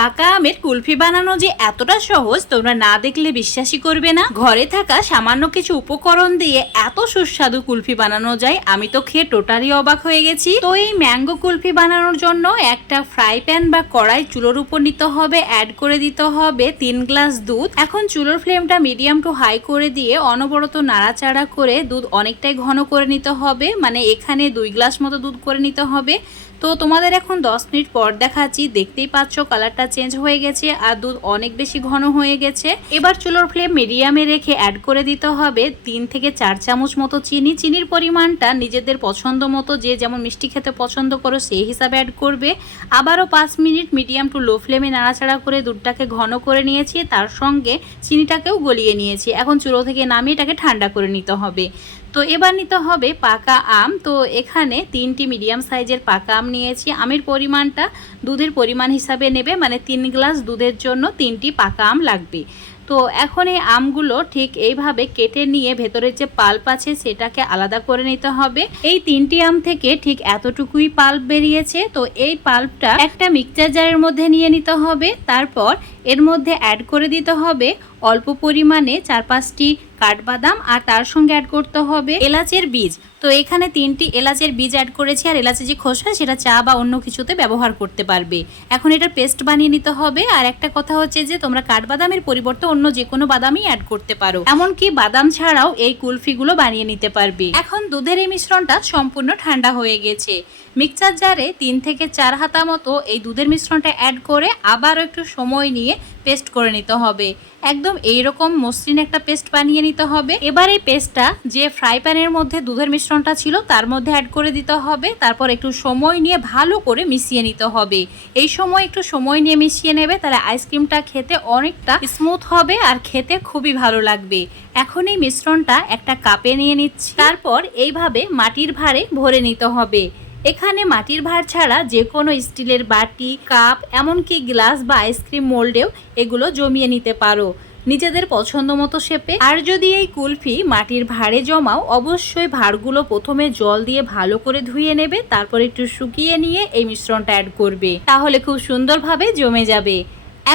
পাকা আমের কুলফি বানানো যে এতটা সহজ, তোমরা না দেখলে বিশ্বাসই করবে না। ঘরে থাকা সামান্য কিছু উপকরণ দিয়ে এত সুস্বাদু কুলফি বানানো যায়, আমি তো খেয়ে টোটালি অবাক হয়ে গেছি। তো এই ম্যাঙ্গো কুলফি বানানোর জন্য একটা ফ্রাই প্যান বা কড়াই চুলোর উপর নিতে হবে অ্যাড করে দিতে হবে তিন গ্লাস দুধ। এখন চুলোর ফ্লেমটা মিডিয়াম টু হাই করে দিয়ে অনবরত নাড়াচাড়া করে দুধ অনেকটাই ঘন করে নিতে হবে মানে এখানে দুই গ্লাস মতো দুধ করে নিতে হবে। তো তোমাদের এখন 10 মিনিট পর দেখাচ্ছি, দেখতেই পাচ্ছ কালারটা চেঞ্জ হয়ে গেছে আর দুধ অনেক বেশি ঘন হয়ে গেছে। এবার চুলোর ফ্লেম মিডিয়ামে রেখে অ্যাড করে দিতে হবে তিন থেকে চার চামচ মতো চিনি। চিনির পরিমাণটা নিজেদের পছন্দ মতো যে যেমন মিষ্টি খেতে পছন্দ করো সেই হিসাবে অ্যাড করবে। আবারও পাঁচ মিনিট মিডিয়াম টু লো ফ্লেমে নাড়াচাড়া করে দুধটাকে ঘন করে নিয়েছি, তার সঙ্গে চিনিটাকেও গলিয়ে নিয়েছি। এখন চুলো থেকে নামিয়ে এটাকে ঠান্ডা করে নিতে হবে। তো এবার নিতে হবে পাকা আম। তো এখানে তিনটি মিডিয়াম সাইজের পাকা আম নিয়েছি। আমের পরিমাণটা দুধের পরিমাণ হিসাবে নেবে মানে তিন গ্লাস দুধের জন্য তিনটি পাকা আম লাগবে। তো এখন এই আমগুলো ঠিক এইভাবে কেটে নিয়ে ভেতরের যে পাল্প আছে সেটাকে আলাদা করে নিতে হবে। এই তিনটি আম থেকে ঠিক এতটুকুই পাল্প বেরিয়েছে। তো এই পাল্পটা একটা মিক্সচার জারের মধ্যে নিয়ে নিতে হবে। তারপর এর মধ্যে অ্যাড করে দিতে হবে অল্প পরিমাণে চার পাঁচটি কাঠবাদাম আর তার সঙ্গে অ্যাড করতে হবে এলাচের বীজ। তো এখানে তিনটি এলাচের বীজ অ্যাড করেছি আর এলাচের যে খোসা সেটা চা বা অন্য কিছুতে ব্যবহার করতে পারবে। এখন এটা পেস্ট বানিয়ে নিতে হবে আর একটা কথা হচ্ছে যে তোমরা কাঠবাদামের পরিবর্তে অন্য যে কোনো বাদামই অ্যাড করতে পারো। এমনকি বাদাম ছাড়াও এই কুলফিগুলো বানিয়ে নিতে পারবে। এখন দুধের এই মিশ্রণটা সম্পূর্ণ ঠান্ডা হয়ে গেছে। মিক্সচার জারে তিন থেকে চার হাতা মতো এই দুধের মিশ্রণটা অ্যাড করে আবারও একটু সময় নিয়ে পেস্ট করে নিতে হবে। একদম এইরকম মসৃণ একটা পেস্ট বানিয়ে নিতে হবে। এবার এই পেস্টটা যে ফ্রাই প্যানের মধ্যে দুধের মিশ্রণটা ছিল, তার মধ্যে অ্যাড করে দিতে হবে। তারপর একটু সময় নিয়ে ভালো করে মিশিয়ে নিতে হবে। এই সময় একটু সময় নিয়ে মিশিয়ে নেবে, তাহলে আইসক্রিমটা খেতে অনেকটা স্মুথ হবে আর খেতে খুবই ভালো লাগবে। এখন এই মিশ্রণটা একটা কাপে নিয়ে নিচ্ছি। তারপর এইভাবে মাটির ভাঁড়ে ভরে নিতে হবে। এখানে মাটির ভার ছাড়া যে কোনো স্টিলের বাটি, কাপ, এমনকি গ্লাস বা আইসক্রিম মোল্ডেও এগুলো জমিয়ে নিতে পারো। নিজেদের পছন্দ মতো শেপে। আর যদি এই কুলফি মাটির ভাঁড়ে জমাও, অবশ্যই ভাঁড়গুলো প্রথমে জল দিয়ে ভালো করে ধুয়ে নেবে, তারপর একটু শুকিয়ে নিয়ে এই মিশ্রণটা অ্যাড করবে। তাহলে খুব সুন্দরভাবে জমে যাবে।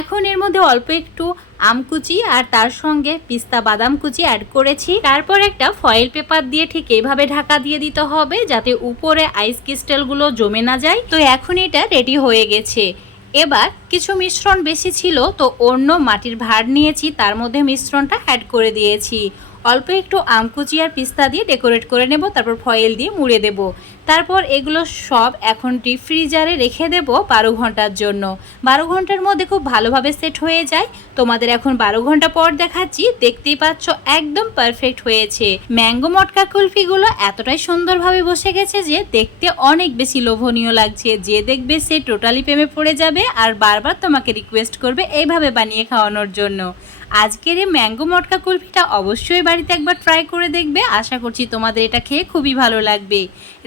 এখন এর মধ্যে অল্প একটু আম কুচি আর তার সঙ্গে পিস্তা বাদাম কুচি অ্যাড করেছি। তারপর একটা ফয়েল পেপার দিয়ে ঠিক এইভাবে ঢাকা দিয়ে দিতে হবে যাতে উপরে আইস ক্রিস্টালগুলো জমে না যায়। তো এখন এটা রেডি হয়ে গেছে। এবার কিছু মিশ্রণ বেশি ছিল, তো অন্য মাটির ভার নিয়েছি, তার মধ্যে মিশ্রণটা অ্যাড করে দিয়েছি। অল্প একটু আমকুচি আর পিস্তা দিয়ে ডেকোরেট করে নেব, তারপর ফয়েল দিয়ে মুড়ে দেব। তারপর এগুলো সব এখন ডিপ ফ্রিজারে রেখে দেব বারো ঘণ্টার জন্য। বারো ঘণ্টার মধ্যে খুব ভালোভাবে সেট হয়ে যায়। তোমাদের এখন বারো ঘণ্টা পর দেখাচ্ছি, দেখতেই পাচ্ছ একদম পারফেক্ট হয়েছে। ম্যাঙ্গো মটকা কুলফিগুলো এতটাই সুন্দরভাবে বসে গেছে যে দেখতে অনেক বেশি লোভনীয় লাগছে। যে দেখবে সে টোটালি প্রেমে পড়ে যাবে আর বারবার তোমাকে রিকোয়েস্ট করবে এইভাবে বানিয়ে খাওয়ানোর জন্য। আজকের এই ম্যাঙ্গো মটকা কুলফিটা অবশ্যই বাড়িতে একবার ট্রাই করে দেখবে। আশা করছি তোমাদের এটা খেয়ে খুবই ভালো লাগবে।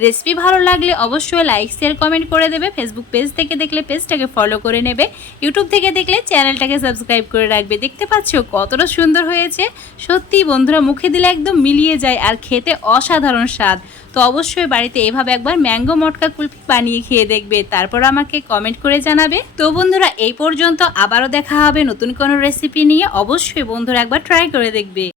রেসিপি ভালো লাগলে অবশ্যই লাইক শেয়ার কমেন্ট করে দেবে। ফেসবুক পেজ থেকে দেখলে পেজটাকে ফলো করে নেবে। ইউটিউব থেকে দেখলে চ্যানেলটাকে সাবস্ক্রাইব করে রাখবে। দেখতে পাচ্ছ কতটা সুন্দর হয়েছে। সত্যি বন্ধুরা, মুখে দিলে একদম মিলিয়ে যায় আর খেতে অসাধারণ স্বাদ। তো অবশ্যই বাড়িতে এভাবে একবার ম্যাঙ্গো মটকা কুলফি বানিয়ে খেয়ে দেখবে। তারপর আমাকে কমেন্ট করে জানাবে। তো বন্ধুরা, এই পর্যন্ত আবারও দেখা হবে নতুন কোনো রেসিপি নিয়ে। অবশ্যই বন্ধুরা একবার ট্রাই করে দেখবে।